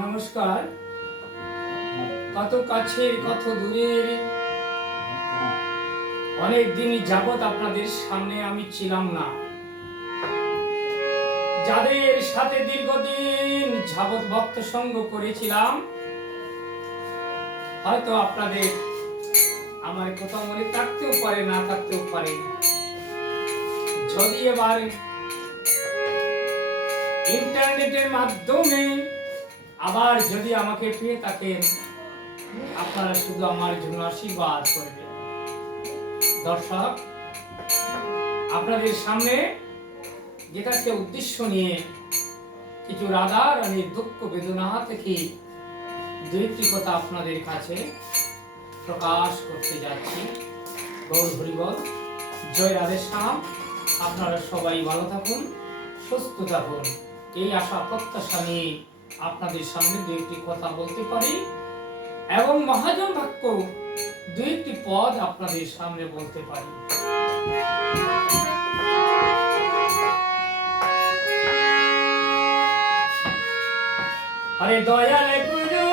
নমস্কার। কত কাছের কত দূরের অনেক দিন যাবৎ আপনাদের সামনে আমি ছিলাম না, যাদের সাথে দীর্ঘদিন যাবৎ ভক্ত সঙ্গ করেছিলাম, হয়তো আপনাদের আমার কথা মনে থাকতেও পারে, না থাকতেও পারে। যদি এবার ইন্টারনেটের মাধ্যমে আবার যদি আমাকে পেয়ে থাকেন, আপনারা শুধু আমার জন্য আশীর্বাদ করবেন। দর্শক, আপনাদের সামনে যেটাকে উদ্দেশ্য নিয়ে কিছু রাধা রানীর দুঃখ বেদনা থেকে দুইটি কথা আপনাদের কাছে প্রকাশ করতে যাচ্ছি। গৌর হরিবল, জয় রাধেশ্যাম। আপনারা সবাই ভালো থাকুন, সুস্থ থাকুন, এই আশা প্রত্যাশা নিয়ে আপনাদের সামনে দুইটি কথা বলতে পারি এবং মহাজন বাক্য দুইটি পদ আপনাদের সামনে বলতে পারি। আরে দয়ালে গুরু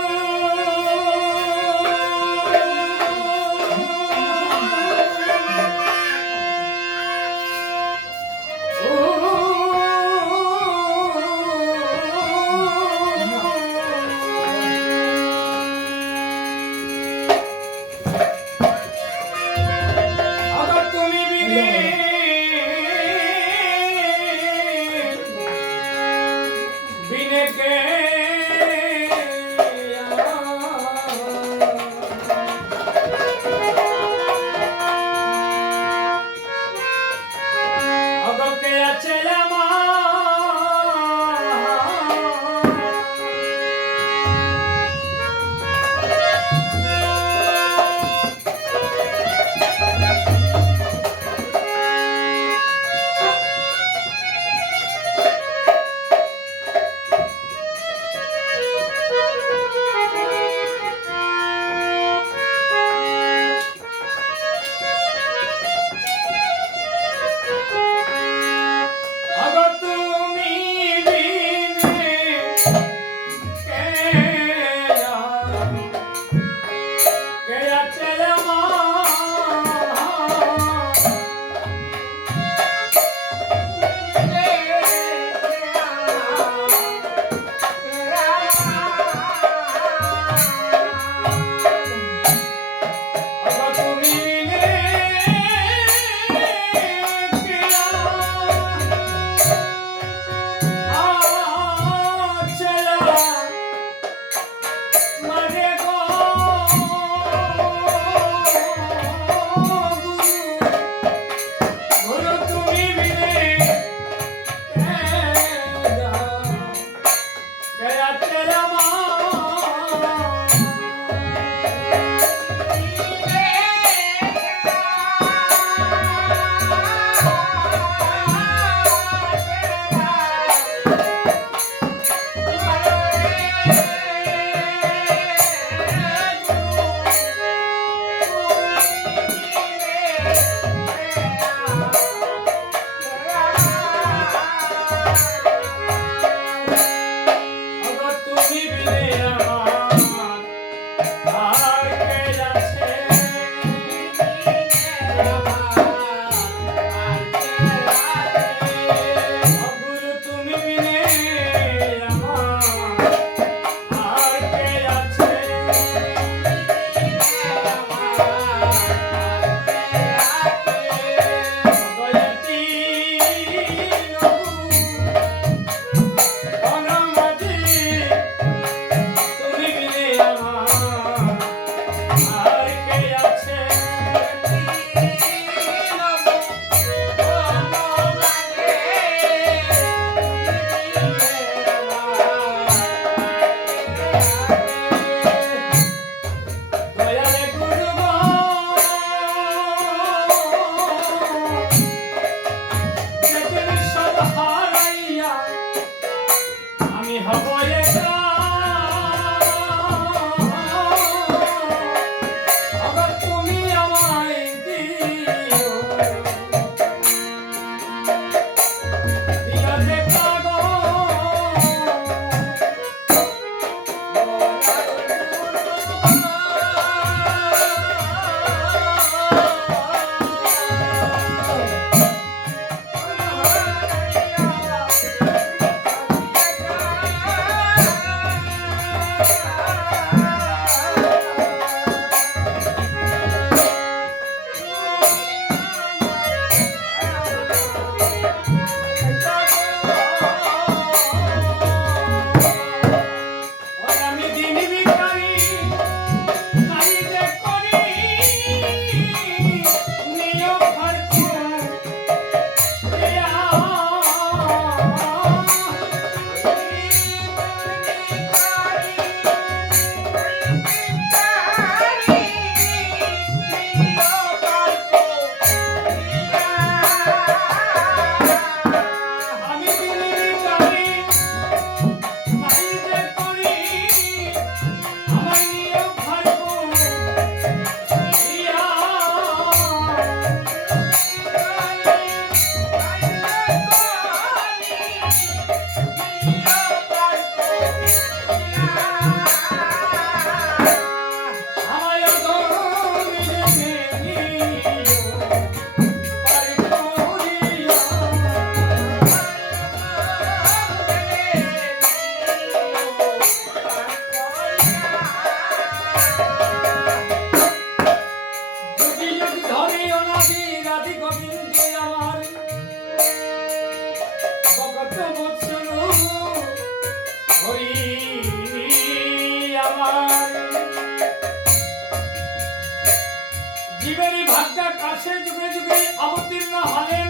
জীবেরই ভাগ্যা কাছে যুগে যুগে অবতীর্ণ হলেন,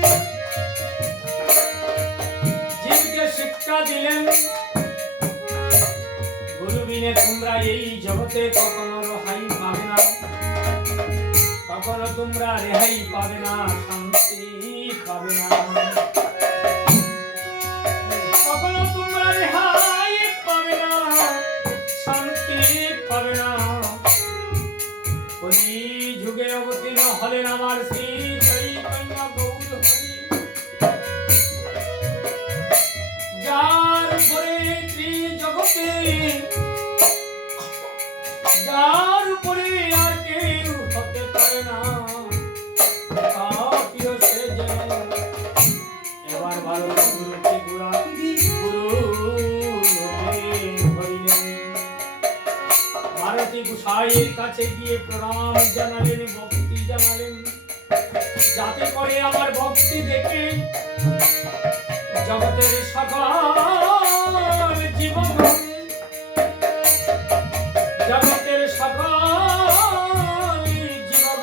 জীবকে শিক্ষা দিলেন, গুরু বিনে তোমরা এই জগতে কখনো রেহাই পাবে না, কখনো তোমরা রেহাই পাবে না, শান্তি পাবে না, কখনো তোমরা রেহাই পাবে না, শান্তি পাবে না। কলি যুগে অবতীর্ণ হলেন আমার শ্রী চৈতন্য গৌর হরি, যার উপরে ত্রিজগতে, যার উপরে আর কেউ হতে পারে না, কাপিও সে যে এবার ভালো গুরুকে গুরা গুরু হরিলেন। ভারতী গোসাইয়ের কাছে গিয়ে প্রণাম জানালেন, ভক্তি জানালেন, যাতে করে আমার ভক্তি দেখে জগতের সকল জীবন, জগতের সকল জীবন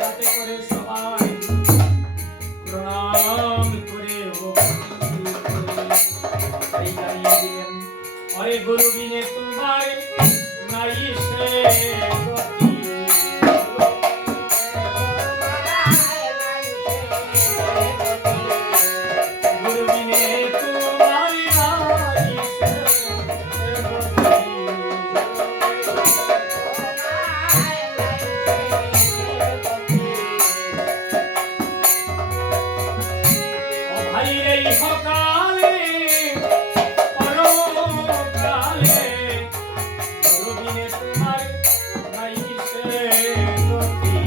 যাতে করে সবাই প্রণাম করে ভক্তি করে জানিয়ে দিলেন। অরে গুরু বিনে তোমার নাই সে গতি। গুরু বিনে তোমার নাই সে গতি। ও ভাই রে ইহকালে পরকালে গুরু বিনে তোমার নাই সে গতি।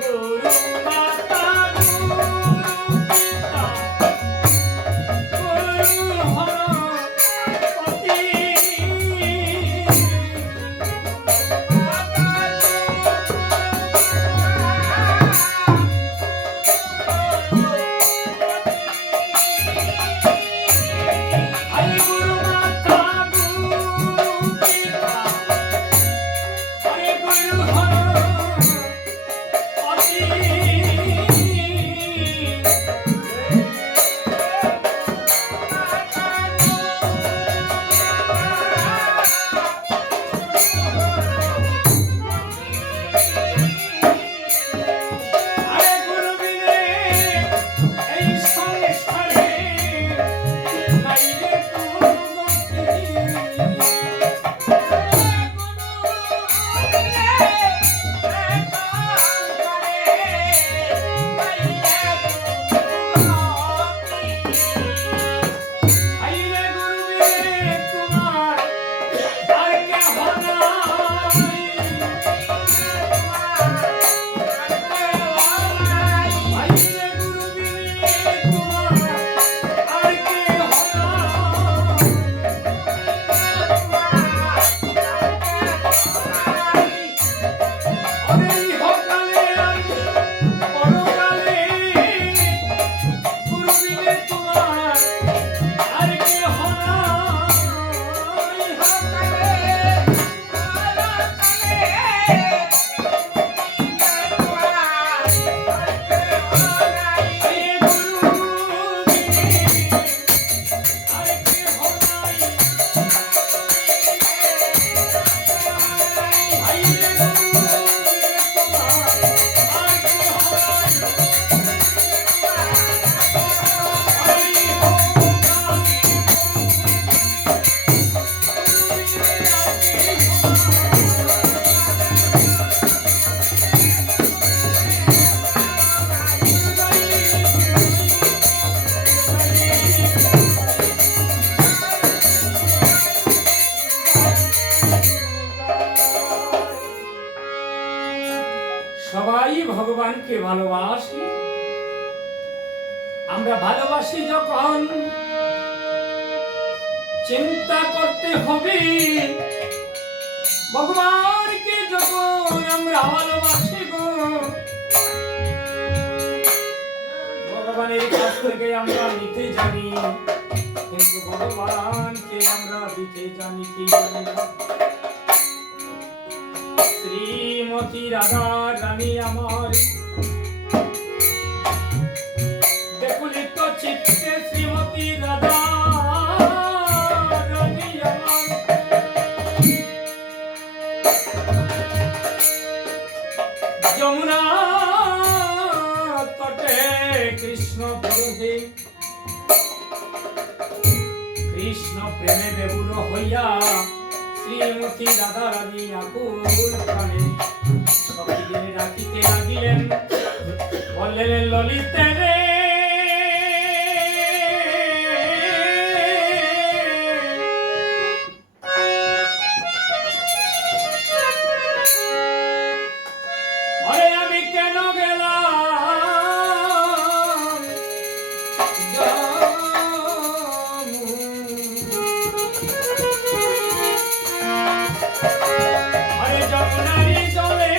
গুরু মাতা গুরু পিতা গুরু হরপতি। আরে গুরু মাতা গুরু পিতা আরে গুরু হরপতি। আরে গুরু বিনে এই সংসারে নাই রে তোর গতি। আইরে গুরু বিনে তোমার আর কেহ নাই। আইরে গুরু বিনে তোমার আর কেহ নাই। ওরে ইহকালে আর পরকালে গুরু বিনে তোমার আর কেহ নাই। আরে গুরু বিনে আর কেহ নাই। আইরে গুরু বিনে তোমার আর কেহ নাই। আরে ইহকালে সবাই ভগবানকে ভালোবাসি। আমরা ভালোবাসি যখন চিন্তা করতে হবে ভগবানকে যখন আমরা ভালোবাসি গো, ভগবানের কাছ থেকে আমরা নিতে জানি কিন্তু ভগবানকে আমরা দিতে জানি কি জানি না। শ্রীমতী রাধা রানী আমার বেকুলিত চিত্তে শ্রীমতী রাধা রানী আমার যমুনা তটে কৃষ্ণ বিরোধী কৃষ্ণ প্রেমে বেবুর হইয়া শ্রীমতী রাধা রানী আকুল প্রাণে সখীদের ডাকিতে লাগিলেন, বললেন ললিতে রে আরে আমি কেন গেলাম আরে যমুনারি জলে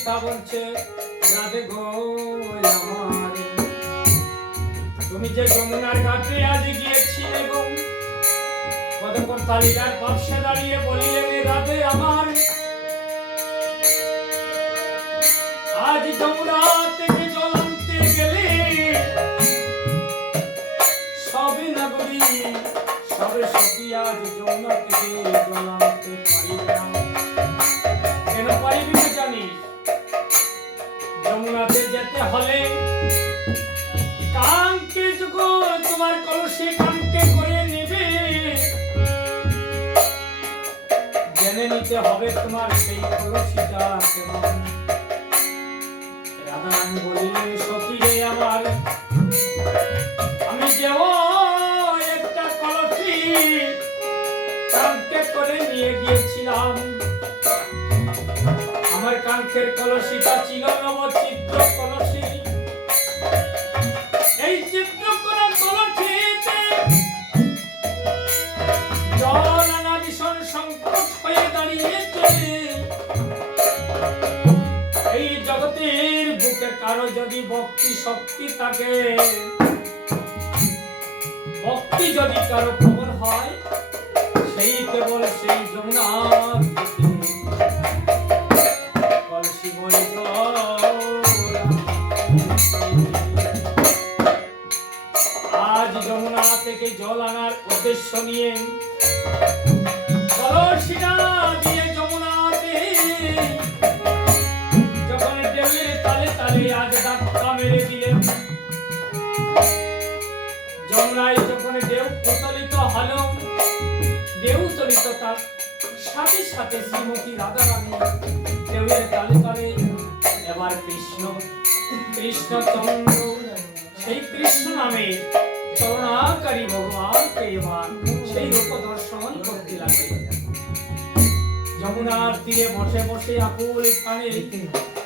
সীতা বলছে রাধে গো আমার, তুমি যে যমুনার ঘাটে আজ গিয়েছিলে গো, কতক্ষণ তালিকার পাশে দাঁড়িয়ে বলিলেন রাধে আমার, আজ যমুনা থেকে জল আনতে গেলে সবে নাগরী সবে সখী আজ যমুনা থেকে জল আনতে পারিবে না। কেন পারিবি না জানিস? যমুনাতে যেতে হলে কানকে যখন তোমার কলসি কানকে করে নেবে, জেনে নিতে হবে তোমার সেই কলসিটা কেমন। রাধারানী বলিলেন সখী রে আমার, আমি যেও একটা কলসি কানকে করে নিয়ে গিয়েছিলাম, আমার কানকের কলসিটা ছিল নবচিত্র কলসি। এই চিত্র করা কলসিতে জল আনা ভীষণ সংকট হয়ে দাঁড়িয়েছে। এই জগতের বুকে কারো যদি ভক্তি শক্তি থাকে, ভক্তি যদি কারো প্রবল হয়, সেই কেবল সেই যমুনার কলসি বলে আজ যমুনা থেকে জল আনার উদ্দেশ্য নিয়ে কলসিটা দিয়ে যমুনাতে যখন ঢেউয়ের তালে তালে আজ ধাক্কা মেরে দিলেন, যমুনায় যখন ঢেউ উত্তোলিত হলো, ঢেউ উত্তোলিত তার সাথে সাথে শ্রীমতী রাধারানী ঢেউয়ের তালে তালে এবার কৃষ্ণ কৃষ্ণচন্দ্র সেই কৃষ্ণ নামে চরণাকারী ভগবানকে এবার সেই রূপ দর্শন করতে লাগলেন। যমুনার তীরে বসে বসে আকুল প্রাণে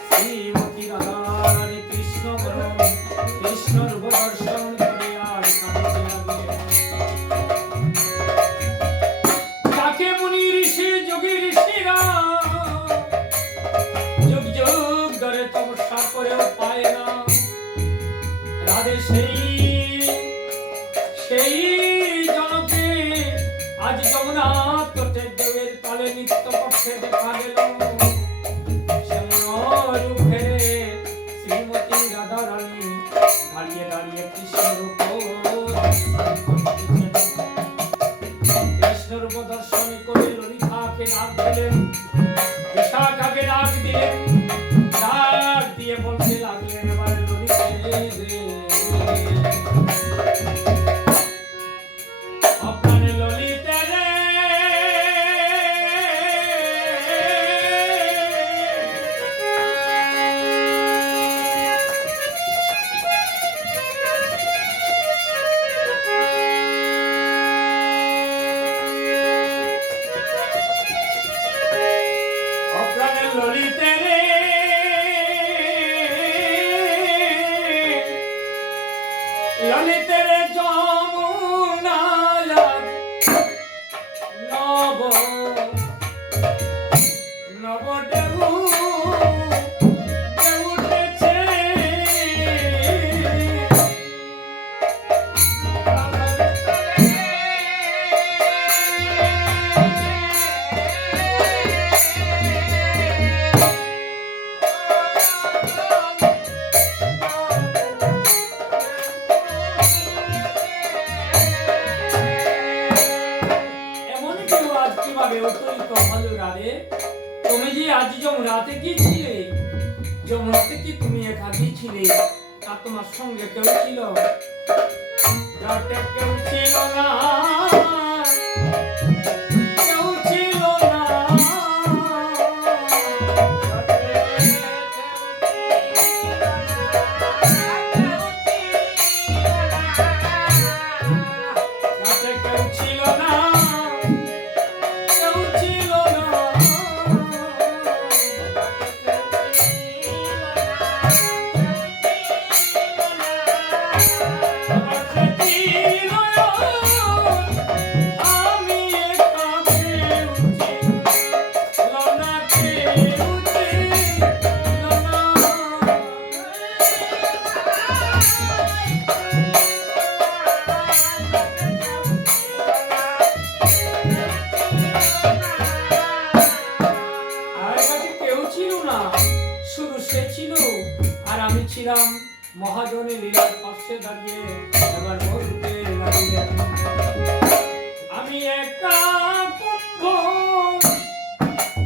শ্রীমতী রাধারানী কৃষ্ণ বরণ কৃষ্ণ রূপ দর্শন করে আর কাঁদতে লাগলেন। যাকে মুনি ঋষি যোগী ঋষিরা যুগ যুগ ধরে তপস্যা করেও পায় না, রাধে সেই জনকে আজ যমুনা তটে ঢেউয়ের তালে নৃত্য করতে দেখা গেল। রূপে শ্রীমতী রাধারানী দাঁড়িয়ে দাঁড়িয়ে কৃষ্ণের উপর কৃষ্ণের উপর দর্শন করে ললিতাকে ডাক দিলেন, বিশাখাকে ডাক দিলেন, ডাক দিয়ে বলতে লাগলেন এবার ললিতে আপনার ললিতে রে ললিতে রে ললিতে রে যমুনা নব নব ঢেউ উঠেছে, কিভাবে উত্তরিত হলো রাধে? তুমি যে আজ যমুনাতে গিয়েছিলে, যমুনাতে কি তুমি একাকি ছিলে? আর তোমার সঙ্গে কেউ ছিল? কেউ ছিল না, কেউ ছিল না, কেউ ছিল না, আমি শ্রীরাম মহাজনী লীলার পাশে দাঁড়িয়ে এবার বলতে লাগলেন, আমি একা কুম্ভ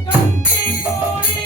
কান্তি করি,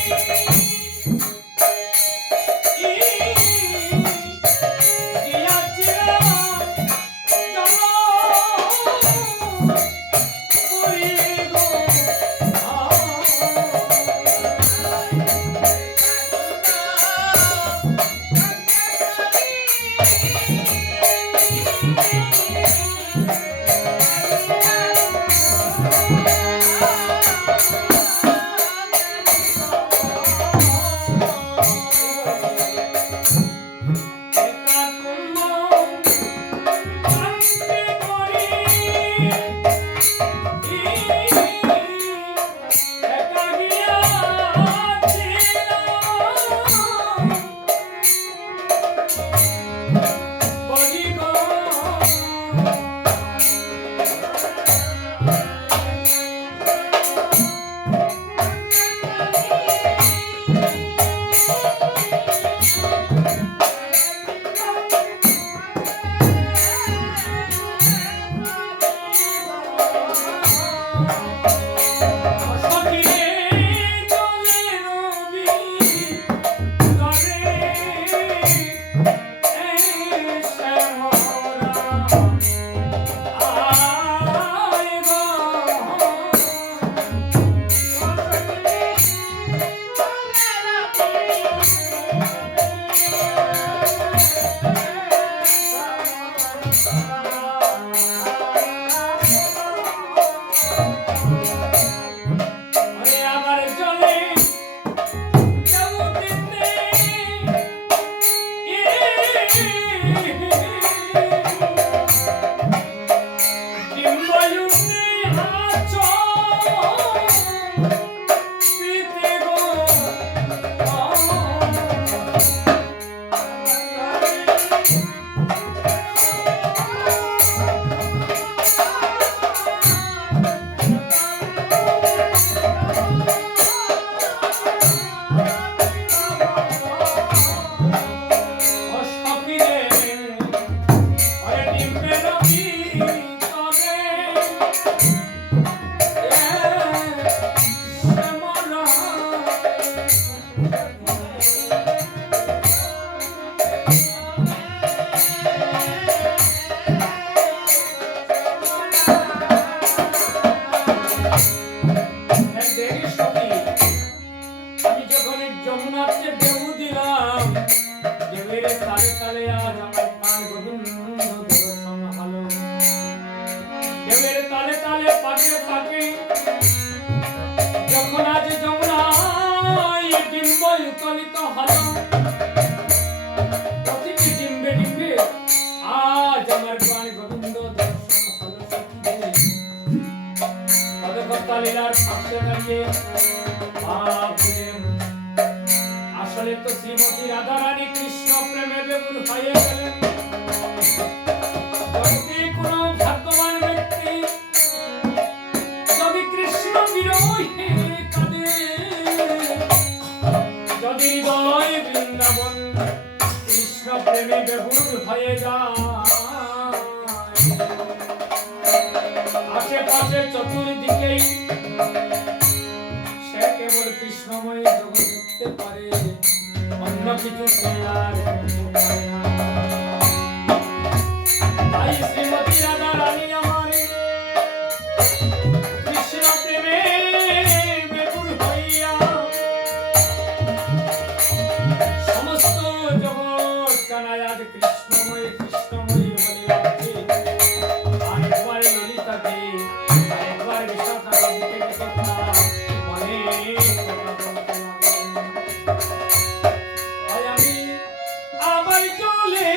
আসলে তো শ্রীমতী রাধারানী কৃষ্ণ প্রেমে বেগুন হয়ে গেলেন। যদি কোনো ভাগ্যবান ব্যক্তি যদি কৃষ্ণ বিরহে কাঁদে, যদি হৃদয় বৃন্দাবন কৃষ্ণ প্রেমে বেগুন হয়ে যায়, আশেপাশে চতুর্দিকেই সে কেবল কৃষ্ণময় জগৎ দেখতে পারে, অন্য কিছু সে আর দেখতে পারে না। তাই শ্রীমতী রাধা রানী আমার কৃষ্ণ প্রেমে বেকুল হইয়া সমস্ত জগৎ কানায় আজ কৃষ্ণময় কৃষ্ণময় বলে আছে। আর একবার ললিতাকে একবার বিশাখাকে দিতে গেছে মনে আবার চলে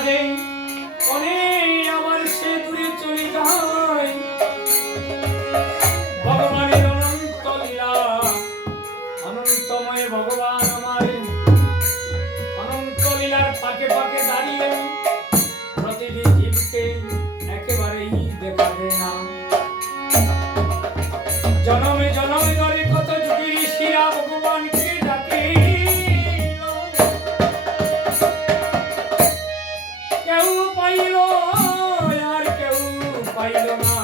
কাঁদে অনে আমার সে দূরে চলে যায় ভগবানের অনন্ত লীলা অনন্তময় ভগবান আমার অনন্ত লীলার ফাঁকে ফাঁকে দাঁড়িয়ে প্রতিটি জীবকে একেবারেই দেখা দেয় না জনমে জনমে ধরে কত যুগের ঋষিরা ভগবানকে ডাকে কেউ পাইল আর কেউ পাইল না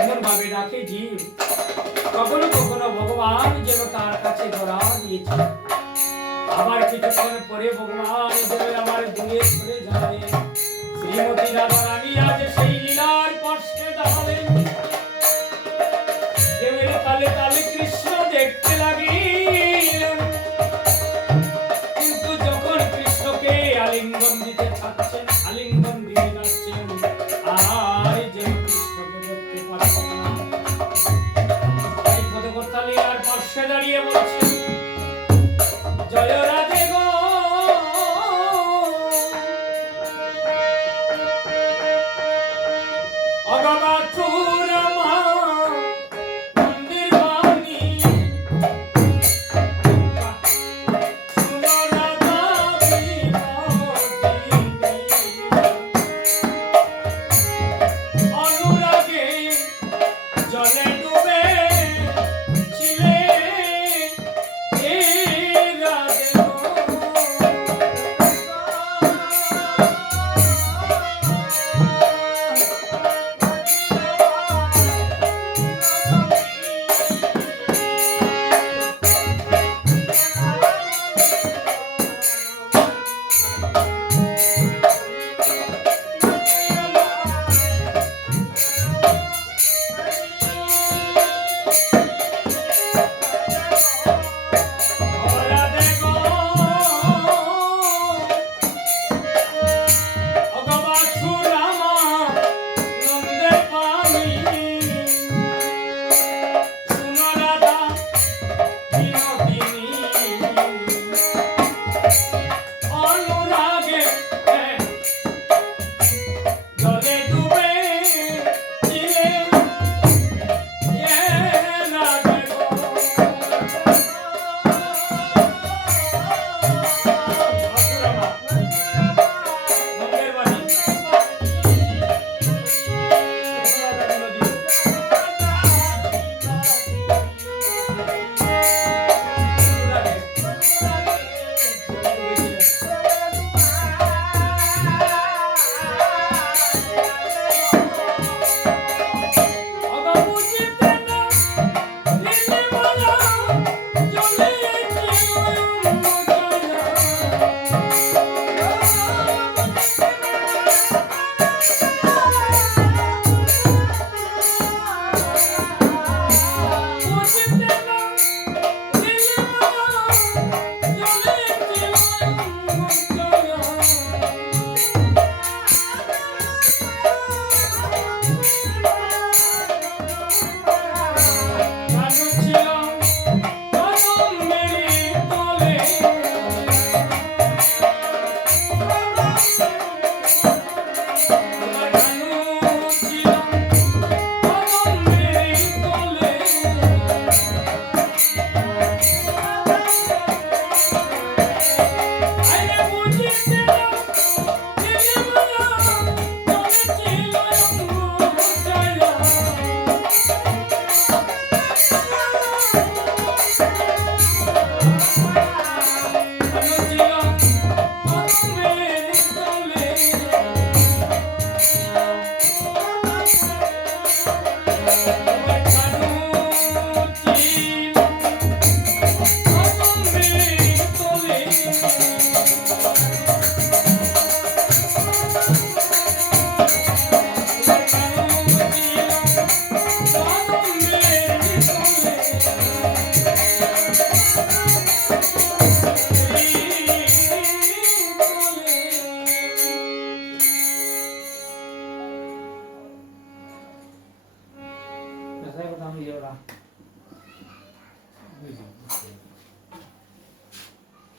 এমন ভাবে ডাকে জীব কখনো কখনো ভগবান যেন তার কাছে ধরা দিয়েছে আবার কিছুক্ষণ পরে ভগবান যেন আমার দূরে সরে যায় শ্রীমতী রাধা রানী আজ সেই লীলার পার্শ্বে দাঁড়ালেন দেবের তালে তালে কৃষ্ণ দেখতে লাগিলেন কিন্তু যখন কৃষ্ণকে আলিঙ্গন দিতে চাচ্ছেন আলিঙ্গন দিতে যাচ্ছেন আর যেন কৃষ্ণকে দেখতে পাচ্ছেন না তাই পদকর্তা লীলার পার্শ্বে দাঁড়িয়ে বলছেন জয় রাধে গো অগবাচুরমা মন্দির বাণী শুনো রাধা বিনোদিনী অনুরাগে জলে ডুবে ছিলে এ রাধে গো রাধে গো অগবাচুরমা নন্দের বাণী শুনো রাধা বিনোদিনী অনুরাগে জলে ডুবে ছিলে এ রাধে গো বাচুরমা নন্দের বাণী শুনো রাধা Binodini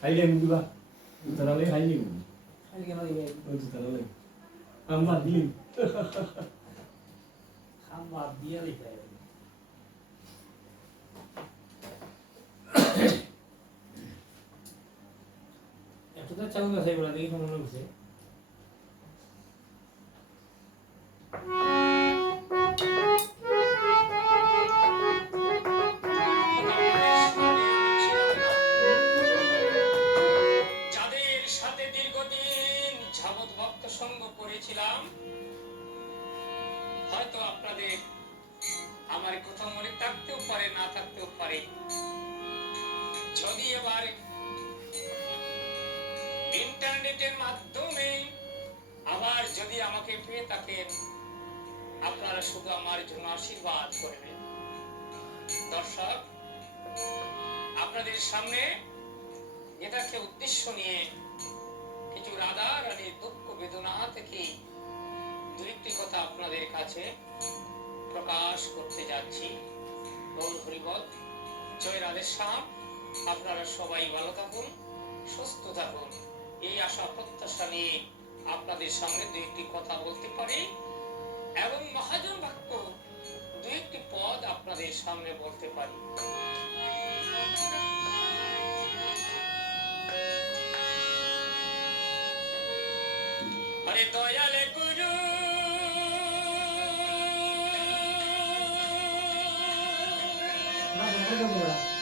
Hay lên đi ba. Tao nói lấy hay nhiều. আমরা দিন খাম্বার দিয়ে লিখে একটু তো চালু আছে এগুলো দেখি মনে হচ্ছে যাদের সাথে দীর্ঘদিন যাবৎ ভক্ত সঙ্গ করেছিলাম হয়তো আপনাদের আমার কথা মনে থাকতেও পারে না থাকতেও পারে যদি এবার ইন্টারনেটের মাধ্যমে আবার যদি আমাকে পেয়ে থাকেন আপনারা শুধু আমার জন্য আশীর্বাদ করবেন দর্শক আপনাদের সামনে যেটাকে উদ্দেশ্য নিয়ে কিছু রাধা রানীর দুঃখ বেদনা থেকে দু একটি কথা আপনাদের কাছে প্রকাশ করতে যাচ্ছি গৌর হরিবল জয় রাধেশ্যাম আপনারা সবাই ভালো থাকুন সুস্থ থাকুন এই আশা প্রত্যাশা নিয়ে আপনাদের সামনে দু একটি কথা বলতে পারি এবং মহাজন বাক্য দু একটি পদ আপনাদের সামনে বলতে পারি আরে দয়ালে গুরু না